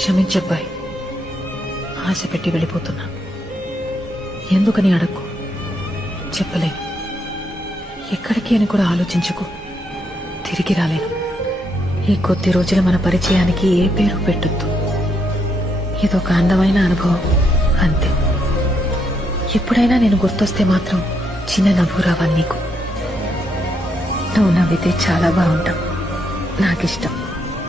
క్షమించబ్బాయి, ఆశ పెట్టి వెళ్ళిపోతున్నా. ఎందుకని అడక్కు, చెప్పలేను. ఎక్కడికి అని కూడా ఆలోచించుకు, తిరిగి రాలేను. ఈ కొద్ది రోజుల మన పరిచయానికి ఏ పేరు పెట్టొద్దు. ఇదొక అందమైన అనుభవం అంతే. ఎప్పుడైనా నేను గుర్తొస్తే మాత్రం చిన్న నవ్వు రావాలి నీకు. నువ్వు నవ్వితే చాలా బాగుంటావు, నాకిష్టం.